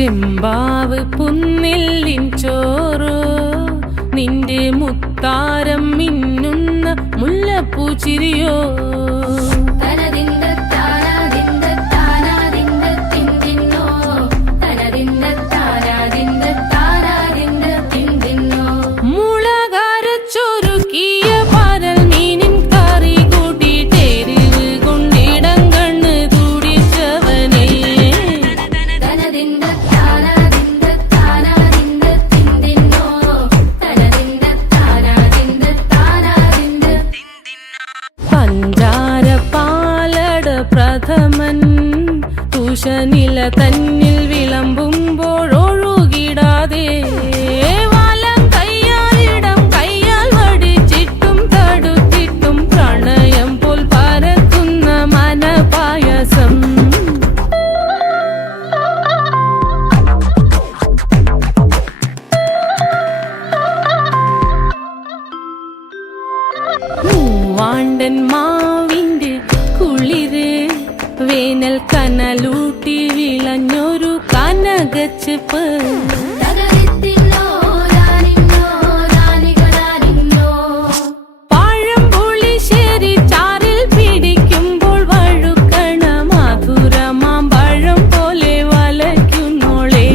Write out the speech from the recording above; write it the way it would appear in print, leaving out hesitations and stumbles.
ചെമ്പാവ് പുന്നില്ലിൻ ചോറോ നിന്റെ മുത്താരം മിന്നുന്ന മുല്ലപ്പൂച്ചിരിയോ പ്രഥമൻ തുഷനില തന്നിൽ വിളമ്പുമ്പോഴൊഴുകിടാതെ വലം കയ്യാലിടം കയ്യാൽ വടിച്ചിട്ടും തടുത്തിട്ടും പ്രണയം പോൽ പരത്തുന്ന മനപായസം മൂവാണ്ടൻ മാവിന്റെ കുളിര് വേനൽ കനലൂട്ടി വിളഞ്ഞൊരു കനകച്ചെപ്പ് പഴംപുളിശ്ശേരി ചാറിൽ പിടിക്കുമ്പോൾ വഴുക്കണ മധുരമാം പഴം പോലെ വലയ്ക്കുന്നോളേ